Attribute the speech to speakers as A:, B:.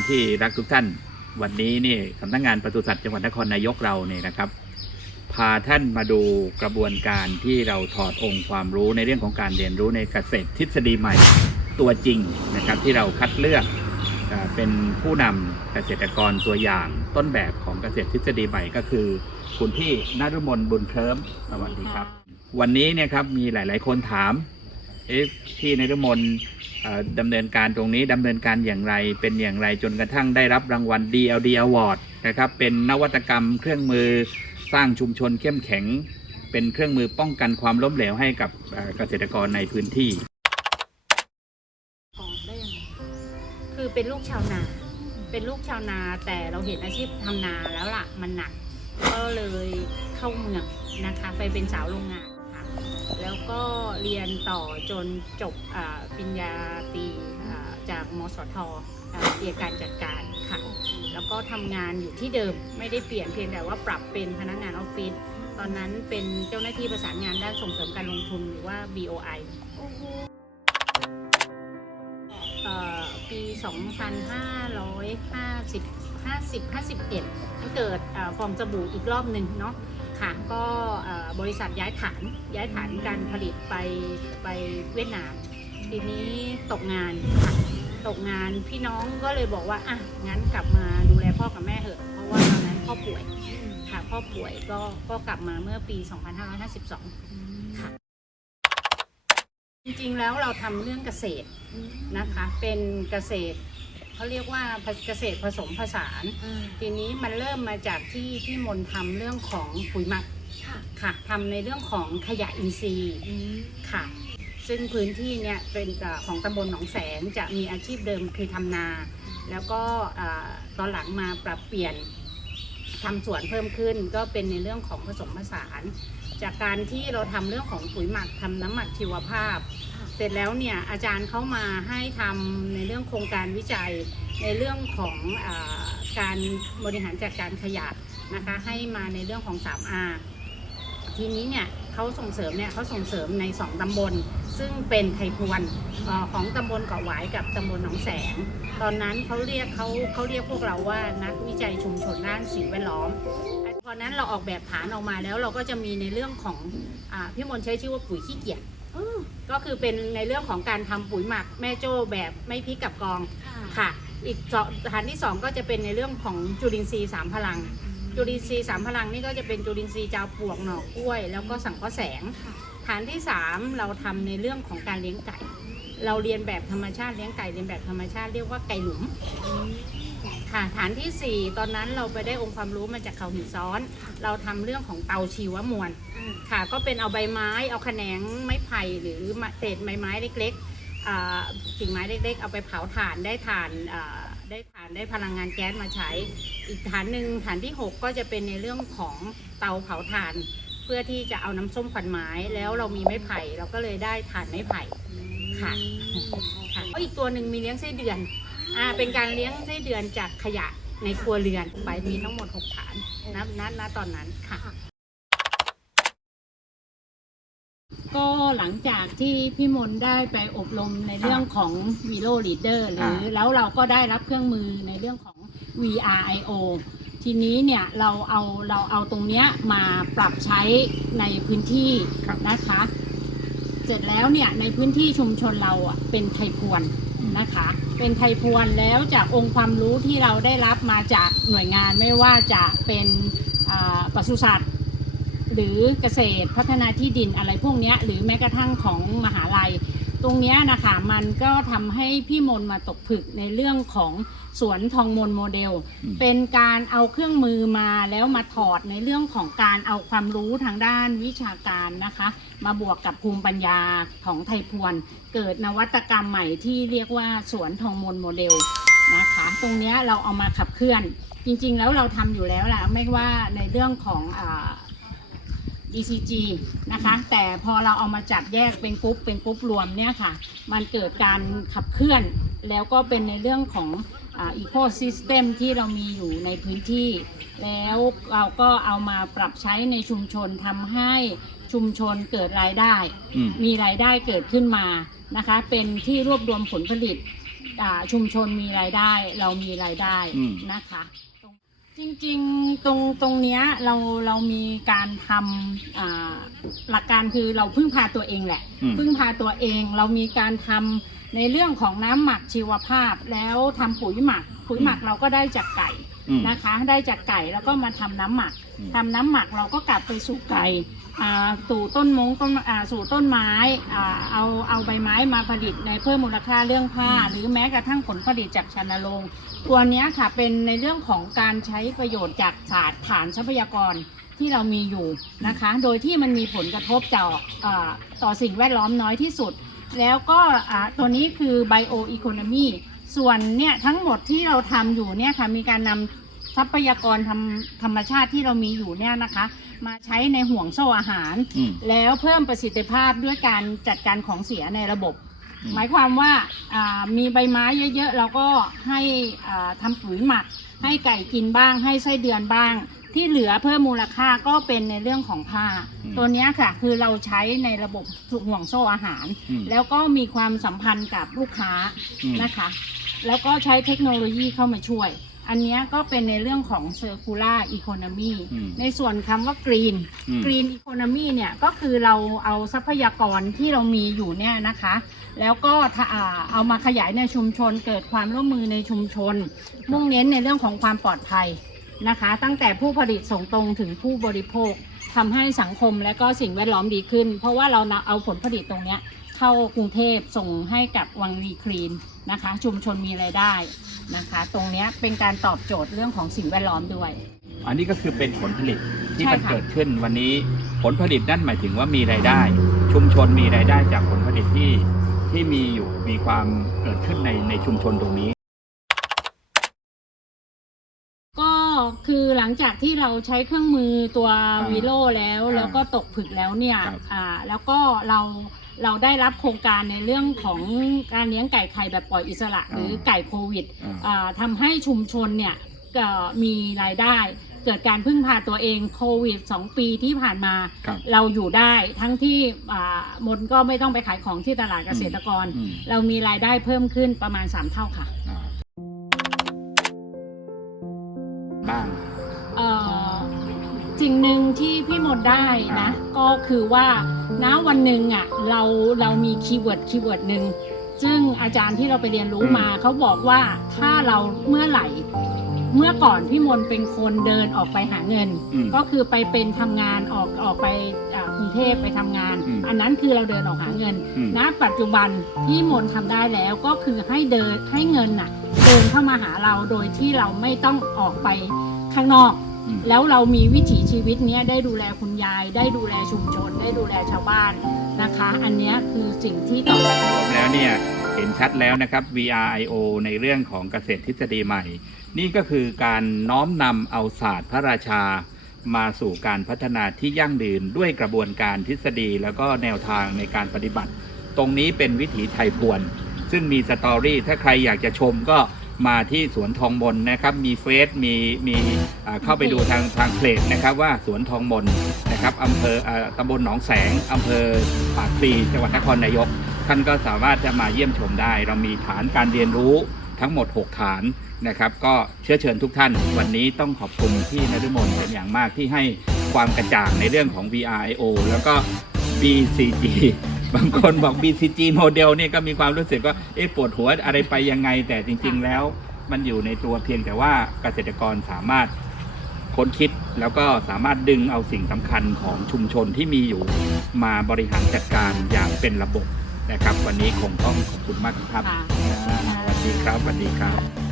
A: รที่รักทุกท่าน วันนี้นี่สำนักงานปศุสัตว์จังหวัดนครนายกเราเนี่ยนะครับ พาท่านมาดูกระบวนการที่เราถอดองค์ความรู้ในเรื่องของการเรียนรู้ในเกษตรทฤษฎีใหม่ตัวจริงนะครับ ที่เราคัดเลือกเป็นผู้นำเกษตรกรตัวอย่างต้นแบบของเกษตรทฤษฎีใหม่ก็คือ คุณพี่นฤมลบุญเคลิมสวัสดีครับ วันนี้เนี่ยครับมีหลาย ๆ คนถามเอ๊ะพี่นฤมลเอ่อ ดำเนินการตรงนี้ดำเนินการอย่างไรเป็นอย่างไรจนกระทั่งได้รับรางวัล DLD Award นะครับเป็นนวัตกรรมเครื่องมือสร้างชุมชนเข้มแข็ง เป็นเครื่องมือป้องกันความล้มเหลวให้กับเกษตรกรในพื้นที่
B: ออกได้ยังไงคือเป็นลูกชาวนา เป็นลูกชาวนาแต่เราเห็นอาชีพทำนาแล้วล่ะมันหนัก ก็เลยเข้าเมืองนะคะ ไปเป็นสาวโรงงาน แล้วก็เรียนต่อจนจบปริญญาตรีจากมสทเรียนการจัดการค่ะ แล้วก็ทำงานอยู่ที่เดิมไม่ได้เปลี่ยนเพียงแต่ว่าปรับเป็นพนักงานออฟฟิศตอนนั้นเป็นเจ้าหน้าที่ประสานงานด้านส่งเสริมการลงทุนหรือว่า BOI เอ่อปี 2550 50 51มันเกิดเอ่อฟองสบู่อีกรอบหนึ่งเนาะ ค่ะก็บริษัทย้ายฐานย้ายฐานการผลิตไปไปเวียดนาม ทีนี้ตกงานค่ะตกงานพี่น้องก็เลยบอกว่าอะงั้นกลับมาดูแลพ่อกับแม่เถอะเพราะว่าตอนนั้นพ่อป่วยค่ะพ่อป่วยก็ก็กลับมาเมื่อปี 2552 ค่ะ จริงๆแล้วเราทำเรื่องเกษตรนะคะ เป็นเกษตร เขาเรียกว่าเกษตรผสมผสาน ทีนี้มันเริ่มมาจากที่ที่มนทำเรื่องของปุ๋ยหมักค่ะทำในเรื่องของขยะอินทรีย์ค่ะ ซึ่งพื้นที่เนี่ยเป็นเอ่อของตำบลหนองแสงจะมีอาชีพเดิมคือทำนา แล้วก็เอ่อตอนหลังมาปรับเปลี่ยนทำสวนเพิ่มขึ้นก็เป็นในเรื่องของผสมผสาน จากการที่เราทำเรื่องของปุ๋ยหมักทำน้ำหมักชีวภาพ เสร็จแล้วเนี่ยอาจารย์เข้ามาให้ทำในเรื่องโครงการวิจัย ในเรื่องของอการบริหารจัดการขยะนะคะให้มาในเรื่องของ 3R ทีนี้เนี่ยเขาส่งเสริมเนี่ยเขาส่งเสริมใน 2 ตำบล ซึ่งเป็นไทพวนอของตำบลเกาะหวายกับตำบลหนองแสง ตอนนั้นเขาเรียกเขาเขาเรียกพวกเราว่านักวิจัยชุมชนด้านสิ่งแวดล้อมพอนั้นเราออกแบบฐานออกมาแล้วเราก็จะมีในเรื่องของอพี่มนใช้ชื่อว่าปุ๋ยขี้เกียจ ก็คือเป็นในเรื่องของการทำปุ๋ยหมักแม่โจ้แบบไม่พริกกับกองค่ะ อีกสองฐานที่สองก็จะเป็นในเรื่องของจุลินทรีย์สามพลัง จุลินทรีย์สามพลังนี่ก็จะเป็นจุลินทรีย์จาวปลวกหน่อกล้วย แล้วก็สังเคราะห์แสง ฐานที่สามเราทำในเรื่องของการเลี้ยงไก่ เราเรียนแบบธรรมชาติเลี้ยงไก่เรียนแบบธรรมชาติเรียกว่าไก่หลุม ค่ะฐานที่สี่ตอนนั้นเราไปได้องค์ความรู้มาจากเขาหินซ้อน เราทำเรื่องของเตาชีวมวลค่ะ ก็เป็นเอาใบไม้เอาแขนงไม้ไผ่หรือเศษใบไม้เล็กๆอ่ากิ่งไม้เล็ก ๆ เอาไปเผาถ่านได้ถ่านอ่าได้ถ่านได้พลังงานแก๊สมาใช้ อีกฐานหนึ่งฐานที่ 6 ก็จะเป็นในเรื่องของเตาเผาถ่าน เพื่อที่จะเอาน้ำส้มขวัญไม้แล้วเรามีไม้ไผ่เราก็เลยได้ถ่านไม้ไผ่ ค่ะ ค่ะก็อีกตัวหนึ่งมีเลี้ยงไส้เดือน อ่าเป็นการเลี้ยงไส้เดือนจากขยะในครัวเรือนไปมีทั้งหมด 6 ฐานนับนับณตอนนั้นค่ะ ก็หลังจากที่พี่มนต์ได้ไปอบรมในเรื่องของวีโ o ลีดเดอร์หรืออาแล้วเราก็ได้รับเครื่องมือในเรื่องของ VRIO ทีนี้เนี่ยเราเอาเราเอาตรงเนี้ยมาปรับใช้ในพื้นที่
A: ครับ
B: นะคะ เสร็จแล้วเนี่ยในพื้นที่ชุมชนเราอะเป็นไทยพวน นะคะ เป็นไทยพวนแล้วจากองค์ความรู้ที่เราได้รับมาจากหน่วยงานไม่ว่าจะเป็นปศุสัตว์หรือเกษตรพัฒนาที่ดินอะไรพวกนี้หรือแม้กระทั่งของมหาลัย ตรงนี้นะคะมันก็ทำให้พี่มนต์มาตกผึกในเรื่องของ สวนทองมนโมเดล
A: อืม
B: เป็นการเอาเครื่องมือมาแล้วมาถอดในเรื่องของการเอาความรู้ทางด้านวิชาการนะคะ มาบวกกับภูมิปัญญาของไทยพวน เกิดนวัตกรรมใหม่ที่เรียกว่าสวนทองมนโมเดลนะคะตรงเนี้ยเราเอามาขับเคลื่อน จริงๆ แล้วเราทำอยู่แล้วแหละไม่ว่าในเรื่องของอา ECG นะคะ แต่พอเราเอามาจัดแยกเป็นกรุ๊ปเป็นกรุ๊ปรวมเนี่ยค่ะ มันเกิดการขับเคลื่อน แล้วก็เป็นในเรื่องของ อีโคซิสเต็มที่เรามีอยู่ในพื้นที่ แล้วเราก็เอามาปรับใช้ในชุมชนทำให้ชุมชนเกิดรายได้
A: อืม
B: มีรายได้เกิดขึ้นมานะคะ เป็นที่รวบรวมผลผลิตอ่าชุมชนมีรายได้ เรามีรายได้
A: อืม
B: นะคะจริงๆตรงตรงเนี้ยเราเรามีการทำอ่าหลักการคือเราพึ่งพาตัวเองแหละ
A: อืม
B: พึ่งพาตัวเองเรามีการทำ ในเรื่องของน้ำหมักชีวภาพแล้วทำปุ๋ยหมัก ปุ๋ยหมักเราก็ได้จากไก่
A: อืม
B: นะคะ ได้จากไก่แล้วก็มาทำน้ำหมัก
A: อืม
B: ทำน้ำหมักเราก็กลับไปสู่ไก่อ่าสู่ต้นมงต้นอ่าสู่ต้นไม้อ่าเอาเอาใบไม้มาผลิตในเพิ่มมูลค่าเรื่องผ้า หรือแม้กระทั่งผลผลิตจากชันโรงตัวเนี้ยค่ะเป็นในเรื่องของการใช้ประโยชน์จากศาสตร์ฐานทรัพยากรที่เรามีอยู่นะคะ โดยที่มันมีผลกระทบต่ออ่าต่อสิ่งแวดล้อมน้อยที่สุด แล้วก็อ่าตัวนี้คือ bio economy ส่วนเนี่ยทั้งหมดที่เราทำอยู่เนี่ยค่ะมีการนำทรัพยากรธรรมธรรมชาติที่เรามีอยู่เนี่ยนะคะ มาใช้ในห่วงโซ่อาหาร
A: อืม
B: แล้วเพิ่มประสิทธิภาพด้วยการจัดการของเสียในระบบ
A: อืม
B: หมายความว่าอ่ามีใบไม้เยอะๆ เราก็ให้อ่าทำปุ๋ยหมัก ให้ไก่กินบ้าง ให้ไส้เดือนบ้าง ที่เหลือเพิ่มมูลค่าก็เป็นในเรื่องของผ้า
A: อืม
B: ตัวเนี้ยค่ะ คือเราใช้ในระบบห่วงโซ่อาหาร
A: อืม
B: แล้วก็มีความสัมพันธ์กับลูกค้า
A: อืม
B: นะคะ แล้วก็ใช้เทคโนโลยีเข้ามาช่วย อันเนี้ยก็เป็นในเรื่องของ circular economy
A: อืม
B: ในส่วนคำว่า green
A: อืม
B: green economy เนี่ยก็คือเราเอาทรัพยากรที่เรามีอยู่เนี่ยนะคะ แล้วก็ถ้าอ่าเอามาขยายในชุมชนเกิดความร่วมมือในชุมชน มุ่งเน้นในเรื่องของความปลอดภัย นะคะ ตั้งแต่ผู้ผลิตส่งตรงถึงผู้บริโภคทำให้สังคมและก็สิ่งแวดล้อมดีขึ้น เพราะว่าเรานำเอาผลผลิตตรงเนี้ยเข้ากรุงเทพส่งให้กับวังรีคลีนนะคะ ชุมชนมีรายได้นะคะ ตรงเนี้ยเป็นการตอบโจทย์เรื่องของสิ่งแวดล้อมด้วย
A: อันนี้ก็คือเป็นผลผลิตที่
B: ใช่
A: มัน
B: ค่ะ
A: เกิดขึ้นวันนี้ผลผลิตนั่นหมายถึงว่ามีรายได้ ชุมชนมีรายได้จากผลผลิตที่ที่มีอยู่มีความเกิดขึ้นในในชุมชนตรงนี้
B: ก็ คือหลังจากที่เราใช้เครื่องมือตัว
A: อ่า
B: วีโลแล้ว
A: อ่า
B: แล้วก็ตกผึกแล้วเนี่ย
A: ครับ
B: อ่าแล้วก็เราเราได้รับโครงการในเรื่องของการเลี้ยงไก่ไข่แบบปล่อยอิสระ หรือไก่โควิด
A: อ่า
B: อ่าทำให้ชุมชนเนี่ยก็มีรายได้ เกิดการพึ่งพาตัวเองโควิด 2 ปีที่ผ่านมา
A: ครับ
B: เราอยู่ได้ทั้งที่อ่ามนก็ไม่ต้องไปขายของที่ตลาดเกษตรกร
A: อืม
B: เรามีรายได้เพิ่มขึ้นประมาณ 3 เท่าค่ะ
A: อ่า บ้าง
B: เอ่อสิ่งหนึ่งที่พี่มดได้นะ ก็คือว่าณวันหนึ่งอะเราเรามีคีย์เวิร์ดคีย์เวิร์ดหนึ่งซึ่งอาจารย์ที่เราไปเรียนรู้มาเขาบอกว่าถ้าเราเมื่อไหร่ เมื่อก่อนพี่มนเป็นคนเดินออกไปหาเงิน
A: อืม
B: ก็คือไปเป็นทำงานออกออกไปอ่ากรุงเทพไปทำงาน
A: อืม
B: อันนั้นคือเราเดินออกหาเงิน
A: อืม
B: ณปัจจุบันที่มนทำได้แล้วก็คือให้เดินให้เงินน่ะ เดินเข้ามาหาเราโดยที่เราไม่ต้องออกไปข้างนอก
A: อืม
B: แล้วเรามีวิถีชีวิตเนี้ยได้ดูแลคุณยาย ได้ดูแลชุมชน ได้ดูแลชาวบ้านนะคะ อันเนี้ยคือสิ่งที่ตอบ
A: รวมแล้วเนี่ยเห็นชัดแล้วนะครับ VRIO ในเรื่องของเกษตรทฤษฎีใหม่ นี่ก็คือการน้อมนำเอาศาสตร์พระราชา มาสู่การพัฒนาที่ยั่งยืนด้วยกระบวนการทฤษฎี แล้วก็แนวทางในการปฏิบัติ ตรงนี้เป็นวิถีไทยพวน ซึ่งมีสตอรี่ถ้าใครอยากจะชมก็มาที่สวนทองมนนะครับ มีเฟซมีมีเข้าไปดูทางทางเพจนะครับว่าสวนทองมนนะครับอำเภอตำบลหนองแสงอำเภอปากพลีจังหวัดนครนายก ท่านก็สามารถจะมาเยี่ยมชมได้ เรามีฐานการเรียนรู้ทั้งหมด 6 ฐาน นะครับก็เชื้อเชิญทุกท่าน วันนี้ต้องขอบคุณพี่นฤมลเป็นอย่างมากที่ให้ความกระจ่างในเรื่องของ VRIO แล้วก็ BCG บางคนบอก BCG โมเดลเนี่ยก็มีความรู้สึกว่าเอ๊ะปวดหัวอะไรไปยังไง แต่จริง ๆ แล้วมันอยู่ในตัวเพียงแต่ว่าเกษตรกรสามารถค้นคิดแล้วก็สามารถดึงเอาสิ่งสำคัญของชุมชนที่มีอยู่มาบริหารจัดการอย่างเป็นระบบนะครับ วันนี้คงต้องขอบคุณมากครับ
B: ค่ะ
A: อ่าสวัสดีครับสวัสดีครับ